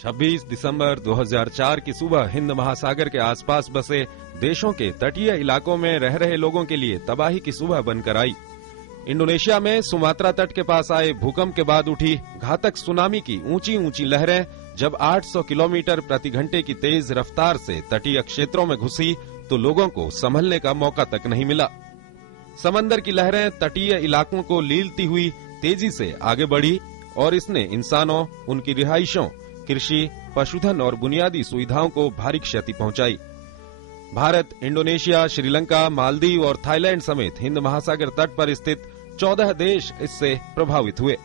26 दिसंबर 2004 की सुबह हिंद महासागर के आसपास बसे देशों के तटीय इलाकों में रह रहे लोगों के लिए तबाही की सुबह बनकर आई। इंडोनेशिया में सुमात्रा तट के पास आए भूकंप के बाद उठी घातक सुनामी की ऊंची ऊंची लहरें जब 800 किलोमीटर प्रति घंटे की तेज रफ्तार से तटीय क्षेत्रों में घुसी तो लोगों को संभलने का मौका तक नहीं मिला। समंदर की लहरें तटीय इलाकों को लीलती हुई तेजी से आगे बढ़ी और इसने इंसानों, उनकी रिहाइशों, कृषि, पशुधन और बुनियादी सुविधाओं को भारी क्षति पहुंचाई। भारत, इंडोनेशिया, श्रीलंका, मालदीव और थाईलैंड समेत हिंद महासागर तट पर स्थित 14 देश इससे प्रभावित हुए।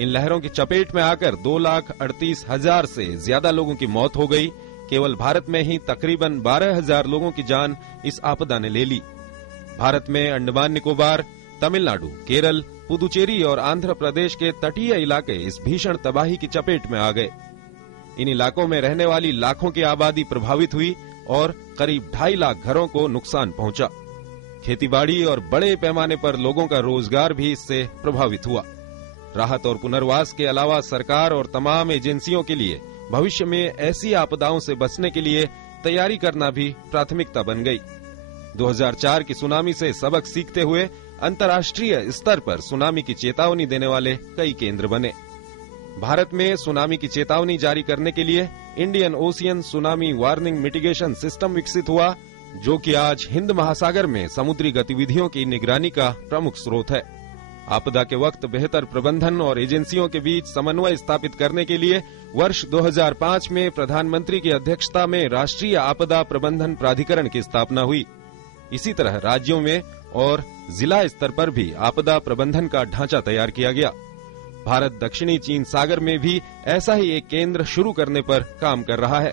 इन लहरों की चपेट में आकर 2,38,000 से ज्यादा लोगों की मौत हो गई। केवल भारत में ही तकरीबन 12,000 लोगों की जान इस आपदा ने ले ली। भारत में अंडमान निकोबार, तमिलनाडु, केरल, पुदुचेरी और आंध्र प्रदेश के तटीय इलाके इस भीषण तबाही की चपेट में आ गए। इन इलाकों में रहने वाली लाखों की आबादी प्रभावित हुई और करीब 2.5 लाख घरों को नुकसान पहुंचा। खेतीबाड़ी और बड़े पैमाने पर लोगों का रोजगार भी इससे प्रभावित हुआ। राहत और पुनर्वास के अलावा सरकार और तमाम एजेंसियों के लिए भविष्य में ऐसी आपदाओं से बचने के लिए तैयारी करना भी प्राथमिकता बन गई। 2004 की सुनामी से सबक सीखते हुए अंतर्राष्ट्रीय स्तर पर सुनामी की चेतावनी देने वाले कई केंद्र बने। भारत में सुनामी की चेतावनी जारी करने के लिए Indian ocean tsunami warning mitigation system विकसित हुआ, जो कि आज हिंद महासागर में समुद्री गतिविधियों की निगरानी का प्रमुख स्रोत है। आपदा के वक्त बेहतर प्रबंधन और एजेंसियों के बीच समन्वय स्थापित करने के लिए वर्ष 2005 में प्रधानमंत्री की अध्यक्षता में राष्ट्रीय आपदा प्रबंधन प्राधिकरण की स्थापना हुई। इसी तरह राज्यों में और जिला स्तर पर भी आपदा प्रबंधन का ढांचा तैयार किया गया। भारत दक्षिणी चीन सागर में भी ऐसा ही एक केंद्र शुरू करने पर काम कर रहा है।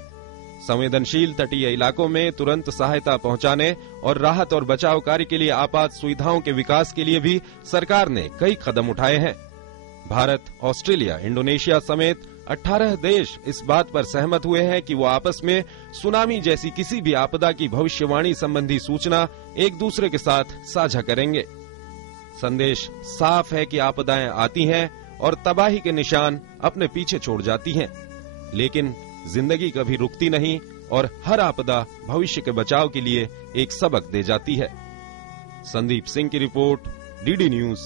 संवेदनशील तटीय इलाकों में तुरंत सहायता पहुंचाने और राहत और बचाव कार्य के लिए आपात सुविधाओं के विकास के लिए भी सरकार ने कई कदम उठाए हैं। भारत, ऑस्ट्रेलिया, इंडोनेशिया समेत 18 देश इस बात पर सहमत हुए हैं कि वो आपस में सुनामी जैसी किसी भी आपदा की भविष्यवाणी संबंधी सूचना एक दूसरे के साथ साझा करेंगे। संदेश साफ है कि आपदाएं आती हैं और तबाही के निशान अपने पीछे छोड़ जाती हैं, लेकिन जिंदगी कभी रुकती नहीं और हर आपदा भविष्य के बचाव के लिए एक सबक दे जाती है। संदीप सिंह की रिपोर्ट, डीडी न्यूज,